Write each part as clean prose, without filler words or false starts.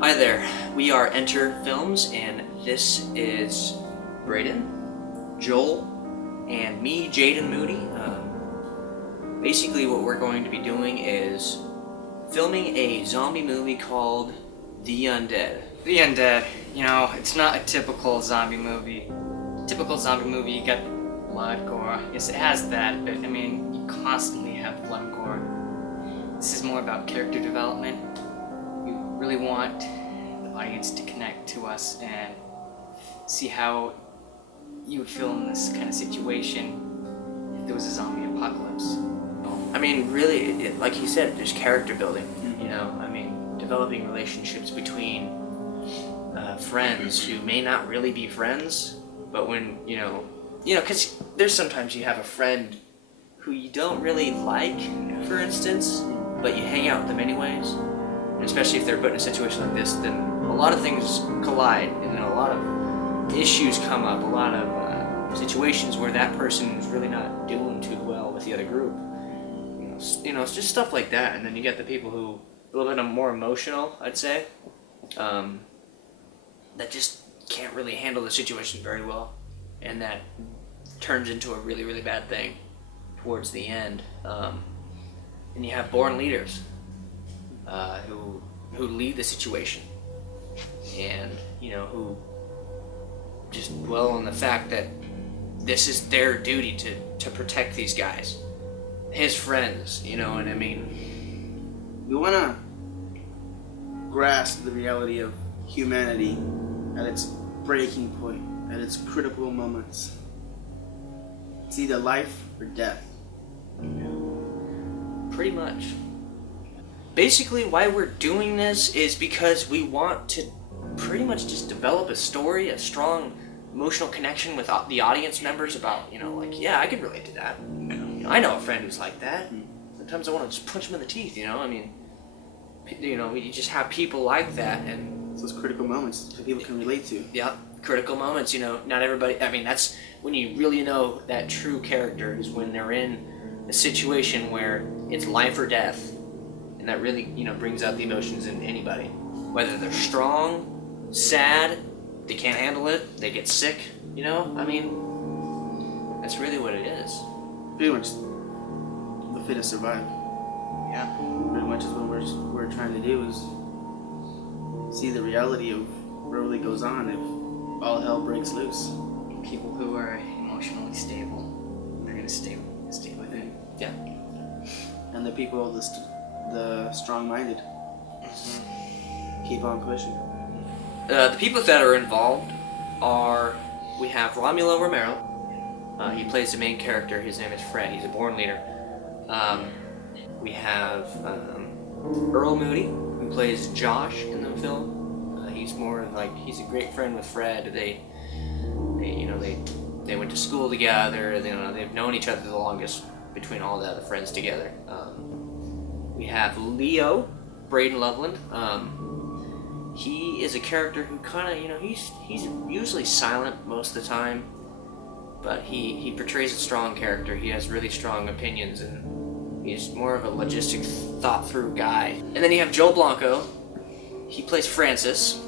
Hi there, we are Enter Films, and this is Braden, Joel, and me, Jaden Moody. Basically what we're going to be doing is filming a zombie movie called The Undead. The Undead, you know, it's not a typical zombie movie. Typical zombie movie, you get blood, gore. Yes, it has that, but I mean, you constantly have blood and gore. This is more about character development. We really want the audience to connect to us and see how you would feel in this kind of situation if there was a zombie apocalypse. I mean, really, like you said, there's character building, you know? I mean, developing relationships between friends who may not really be friends, but when, you know, because there's sometimes you have a friend who you don't really like, for instance, but you hang out with them anyways. And especially if they're put in a situation like this, then a lot of things collide, and a lot of issues come up, a lot of situations where that person is really not doing too well with the other group. You know, it's just stuff like that, and then you get the people who a little bit more emotional, I'd say, that just can't really handle the situation very well, and that turns into a really, really bad thing towards the end. And you have born leaders who lead the situation, and who just dwell on the fact that this is their duty to protect these guys, his friends. You know what I mean? We want to grasp the reality of humanity at its breaking point, at its critical moments. It's either life or death. Pretty much. Basically, why we're doing this is because we want to pretty much just develop a story, a strong emotional connection with the audience members about, yeah, I can relate to that. I know a friend who's like that. Sometimes I want to just punch him in the teeth, I mean, you just have people like that, and those critical moments that people can relate to. Yeah, critical moments, not everybody, I mean, that's when you really know that true character is when they're in a situation where it's life or death, and that really, brings out the emotions in anybody. Whether they're strong, sad, they can't handle it, they get sick, I mean, that's really what it is. Pretty much the fittest survive. Yeah. Pretty much is what we're trying to do, is see the reality of what really goes on if all hell breaks loose. People who are emotionally stable, they're gonna stay with it. Yeah. And the people, the strong-minded, keep on pushing. The people that are involved are, we have Romulo Romero. He plays the main character. His name is Fred. He's a born leader. We have Earl Moody, who plays Josh in the film. He's more of he's a great friend with Fred. They went to school together. They've known each other the longest between all the other friends together. We have Leo, Braden Loveland. He is a character who kind of, he's usually silent most of the time, but he portrays a strong character. He has really strong opinions, and he's more of a logistic, thought-through guy. And then you have Joel Blanco. He plays Francis.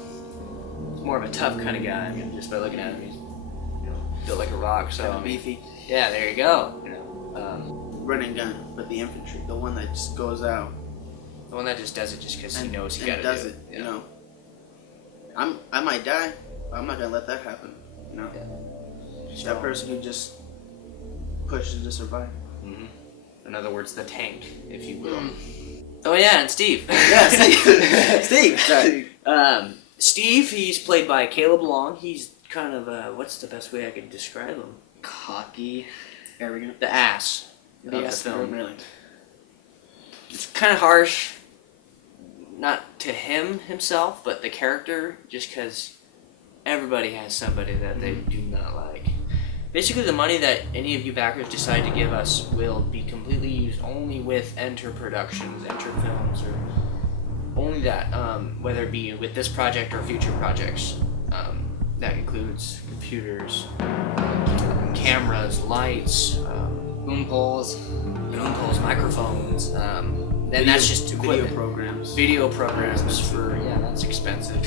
He's more of a tough kind of guy. I mean, just by looking at him, he's built like a rock. So Kind of beefy. Yeah, there you go. Running gun, but the infantry, the one that just goes out. The one that just does it just because he knows he and got to does do it. I might die, but I'm not gonna let that happen. Yeah. That person who just pushes to survive. Mm-hmm. In other words, the tank, if you will. Oh yeah, and Steve. Yeah, Steve. Steve. Sorry. Steve, he's played by Caleb Long. He's kind of what's the best way I could describe him? Cocky, arrogant. The ass of the Yes, film. really. It's kind of harsh, not to him himself, but the character, just because everybody has somebody that they do not like. Basically, the money that any of you backers decide to give us will be completely used only with Enter Productions, Enter Films, or only that, whether it be with this project or future projects. That includes computers, cameras, lights, Boom poles. boom poles, microphones. Then that's just equipment. Video programs. That's expensive.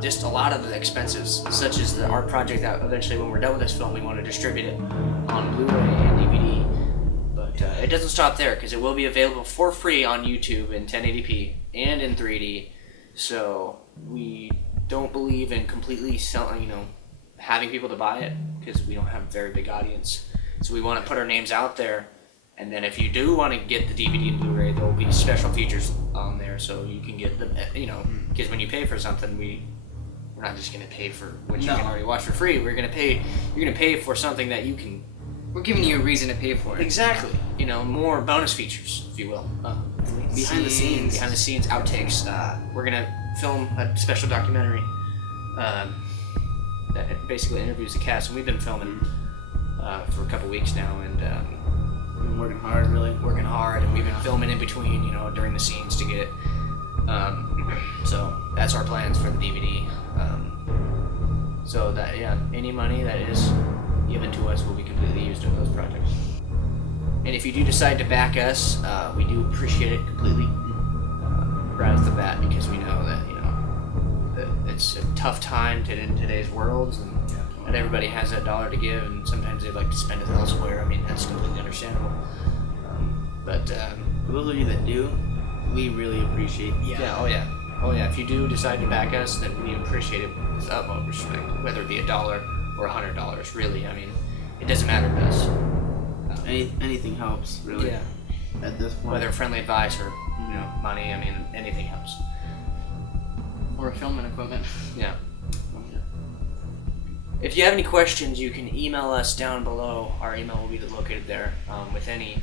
Just a lot of the expenses, such as the art project that eventually, when we're done with this film, we want to distribute it on Blu-ray and DVD. But it doesn't stop there, because it will be available for free on YouTube in 1080p and in 3D. So we don't believe in completely selling, having people to buy it, because we don't have a very big audience. So we want to put our names out there. And then if you do want to get the DVD and Blu-ray, there will be special features on there, so you can get them. Because when you pay for something, we're not just gonna pay for what you can already watch for free. You're gonna pay for something that you can. We're giving you a reason to pay for it. Exactly. More bonus features, if you will. Behind the scenes, outtakes. We're gonna film a special documentary that basically interviews the cast, and we've been filming for a couple weeks now, and. We've been working hard, and we've been filming in between, during the scenes to get it. So that's our plans for the DVD. So that any money that is given to us will be completely used on those projects. And if you do decide to back us, we do appreciate it completely, right off the bat, because we know that that it's a tough time in today's world, and not everybody has that dollar to give, and sometimes they like to spend it elsewhere. I mean, that's completely understandable. But for those of you that do, we really appreciate. Oh yeah. If you do decide to back us, then we appreciate it with utmost respect, whether it be $1 or $100. Really, I mean, it doesn't matter to us. Anything helps, really. Yeah. At this point. Whether friendly advice or money, I mean, anything helps. Or filming equipment. Yeah. If you have any questions, you can email us down below. Our email will be located there. With any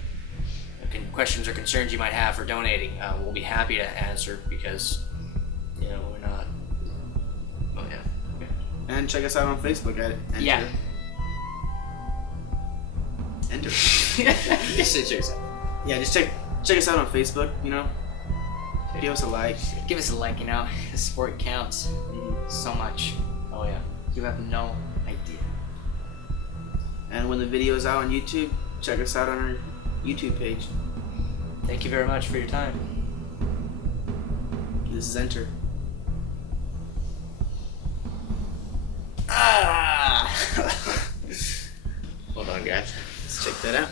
questions or concerns you might have for donating, we'll be happy to answer, because we're not. Oh yeah. And check us out on Facebook at Enter. Yeah. Enter. Just check us out. Yeah, just check us out on Facebook. Give us a like. Give us a like. The support counts so much. Oh yeah. You have no idea. And when the video is out on YouTube, check us out on our YouTube page. Thank you very much for your time. This is Enter. Hold on, guys. Let's check that out.